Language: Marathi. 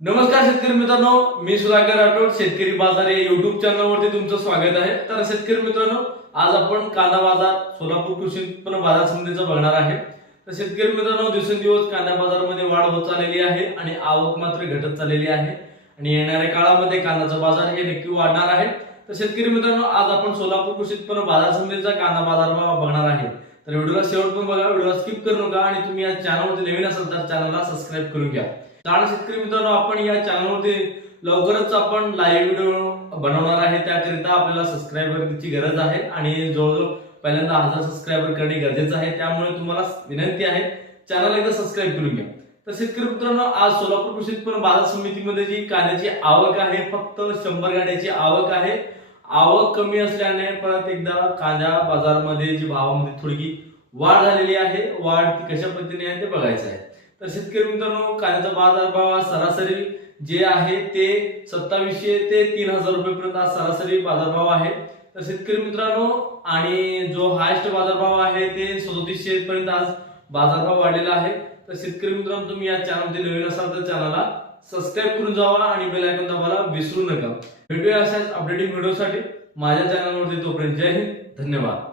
नमस्कार शेतकरी मित्रांनो मी सुधाकर राठोड शेतकरी बाजार या युट्यूब चॅनलवरती तुमचं स्वागत आहे. तर शेतकरी मित्रांनो आज आपण कांदा बाजार सोलापूर कृषी उत्पन्न बाजार समितीचा बघणार आहे. तर शेतकरी मित्रांनो दिवसेंदिवस कांदा बाजारमध्ये वाढ होत चाललेली आहे आणि आवक मात्र घटत चाललेली आहे. आणि येणाऱ्या काळामध्ये कांद्याचा बाजार हे नक्की वाढणार आहे. तर शेतकरी मित्रांनो आज आपण सोलापूर कृषी उत्पन्न बाजार समितीचा कांदा बाजार बघणार आहे. तर व्हिडिओला शेवट पण बघा व्हिडिओला स्किप करू नका आणि तुम्ही या चॅनलवरती नवीन असाल तर चॅनलला सबस्क्राईब करून घ्या. कारण शेतकरी मित्रांनो आपण या चॅनलवरती लवकरच आपण लाईव्ह व्हिडिओ बनवणार आहे. त्याकरिता आपल्याला सबस्क्रायबरची गरज आहे आणि जवळजवळ पहिल्यांदा हजार सबस्क्रायबर करणे गरजेचं आहे. त्यामुळे तुम्हाला विनंती आहे चॅनल एकदा सबस्क्राईब करून घ्या. तर शेतकरी मित्रांनो आज सोलापूर कृषी उत्पन्न बाजार समितीमध्ये जी कांद्याची आवक आहे फक्त शंभर गाड्याची आवक आहे. आवक कमी असल्याने परत एकदा कांदा बाजारमध्ये जी भावामध्ये थोडी वाढ झालेली आहे. वाढ ती कशा पद्धतीने आहे ते बघायचं आहे. तर शेतकरी मित्रांनो कांद्याचा बाजारभाव सरासरी जे आहे ते सत्तावीसशे ते तीन हजार रुपयेपर्यंत आज सरासरी बाजारभाव आहे. तर शेतकरी मित्रांनो आणि जो हायस्ट बाजारभाव आहे ते सदोतीसशे पर्यंत आज बाजारभाव वाढलेला आहे. तर शेतकरी मित्रांनो तुम्ही या चॅनलमध्ये नवीन असाल तर चॅनलला सबस्क्राईब करून जावा आणि बेल आयकॉन दाबायला विसरू नका. भेटूया अशाच अपडेटिंग व्हिडिओसाठी माझ्या चॅनलवरती तोपर्यंत जय हिंद. धन्यवाद.